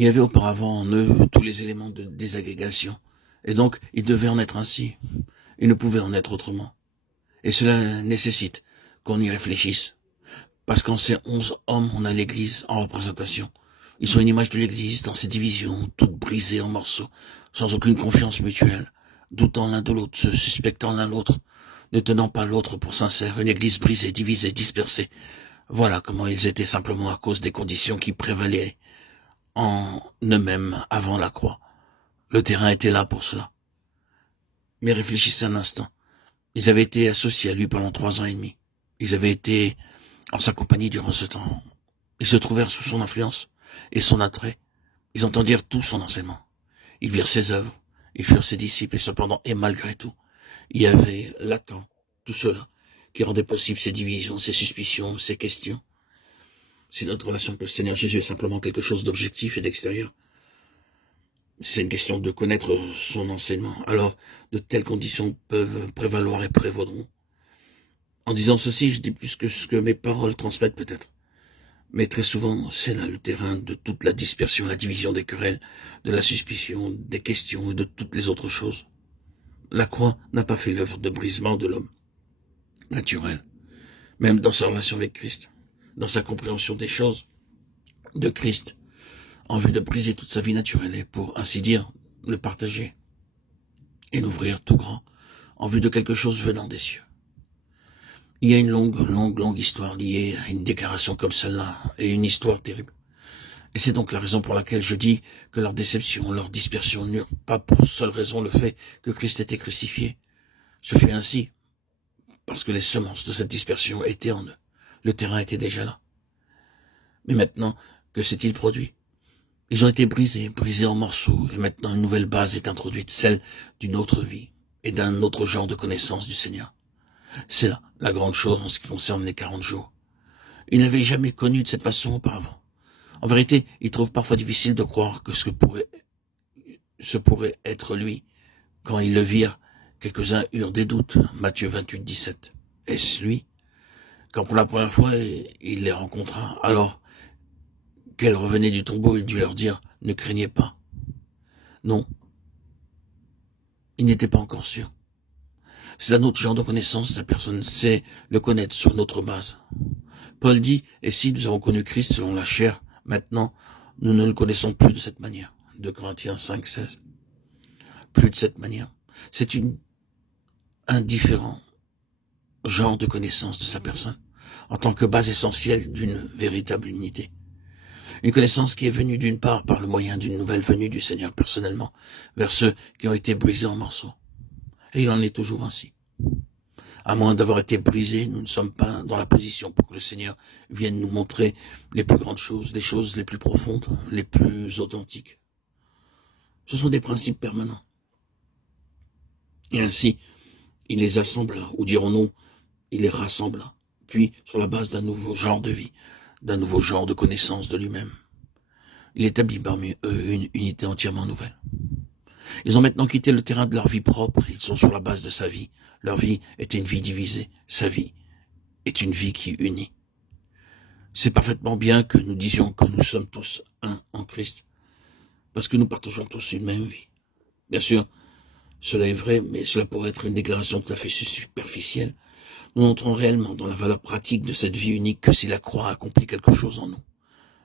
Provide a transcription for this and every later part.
Il y avait auparavant en eux tous les éléments de désagrégation, et donc il devait en être ainsi. Il ne pouvait en être autrement. Et cela nécessite qu'on y réfléchisse. Parce qu'en ces 11 hommes, on a l'Église en représentation. Ils sont une image de l'Église dans ses divisions, toutes brisées en morceaux, sans aucune confiance mutuelle, doutant l'un de l'autre, se suspectant l'un l'autre, ne tenant pas l'autre pour sincère, une Église brisée, divisée, dispersée. Voilà comment ils étaient simplement à cause des conditions qui prévalaient en eux-mêmes avant la croix. Le terrain était là pour cela. Mais réfléchissez un instant. Ils avaient été associés à lui pendant 3 ans et demi. Ils avaient été en sa compagnie durant ce temps. Ils se trouvèrent sous son influence et son attrait. Ils entendirent tout son enseignement. Ils virent ses œuvres. Ils furent ses disciples et cependant, et malgré tout, il y avait latent tout cela qui rendait possible ces divisions, ces suspicions, ces questions. Si notre relation avec le Seigneur Jésus est simplement quelque chose d'objectif et d'extérieur, c'est une question de connaître son enseignement. Alors, de telles conditions peuvent prévaloir et prévaudront. En disant ceci, je dis plus que ce que mes paroles transmettent peut-être. Mais très souvent, c'est là le terrain de toute la dispersion, la division des querelles, de la suspicion, des questions et de toutes les autres choses. La croix n'a pas fait l'œuvre de brisement de l'homme naturel, même dans sa relation avec Christ, dans sa compréhension des choses de Christ, en vue de briser toute sa vie naturelle et pour ainsi dire le partager et l'ouvrir tout grand en vue de quelque chose venant des cieux. Il y a une longue histoire liée à une déclaration comme celle-là et une histoire terrible. Et c'est donc la raison pour laquelle je dis que leur déception, leur dispersion n'eurent pas pour seule raison le fait que Christ était crucifié. Ce fut ainsi parce que les semences de cette dispersion étaient en eux. Le terrain était déjà là. Mais maintenant, que s'est-il produit? Ils ont été brisés en morceaux, et maintenant une nouvelle base est introduite, celle d'une autre vie et d'un autre genre de connaissance du Seigneur. C'est là la grande chose en ce qui concerne les 40 jours. Ils n'avaient jamais connu de cette façon auparavant. En vérité, ils trouvent parfois difficile de croire que ce pourrait être lui. Quand ils le virent, quelques-uns eurent des doutes. Matthieu 28, 17. Est-ce lui? Quand pour la première fois, il les rencontra, alors qu'elles revenaient du tombeau, il dut leur dire, ne craignez pas. Non, ils n'étaient pas encore sûrs. C'est un autre genre de connaissance, la personne sait le connaître sur notre base. Paul dit, et si nous avons connu Christ selon la chair, maintenant, nous ne le connaissons plus de cette manière. 2 Corinthiens 5, 16. Plus de cette manière. C'est un différent genre de connaissance de sa personne, en tant que base essentielle d'une véritable unité. Une connaissance qui est venue d'une part par le moyen d'une nouvelle venue du Seigneur personnellement, vers ceux qui ont été brisés en morceaux. Et il en est toujours ainsi. À moins d'avoir été brisés, nous ne sommes pas dans la position pour que le Seigneur vienne nous montrer les plus grandes choses, les choses les plus profondes, les plus authentiques. Ce sont des principes permanents. Et ainsi, il les assembla, ou dirons-nous, il les rassembla, puis sur la base d'un nouveau genre de vie, d'un nouveau genre de connaissance de lui-même. Il établit parmi eux une unité entièrement nouvelle. Ils ont maintenant quitté le terrain de leur vie propre, ils sont sur la base de sa vie. Leur vie est une vie divisée, sa vie est une vie qui unit. C'est parfaitement bien que nous disions que nous sommes tous un en Christ, parce que nous partageons tous une même vie. Bien sûr, cela est vrai, mais cela pourrait être une déclaration tout à fait superficielle. Nous entrons réellement dans la valeur pratique de cette vie unique que si la croix accomplit quelque chose en nous.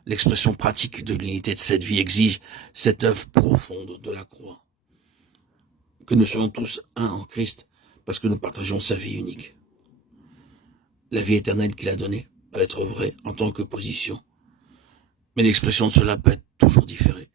L'expression pratique de l'unité de cette vie exige cette œuvre profonde de la croix. Que nous soyons tous un en Christ, parce que nous partageons sa vie unique. La vie éternelle qu'il a donnée peut être vraie en tant que position, mais l'expression de cela peut être toujours différée.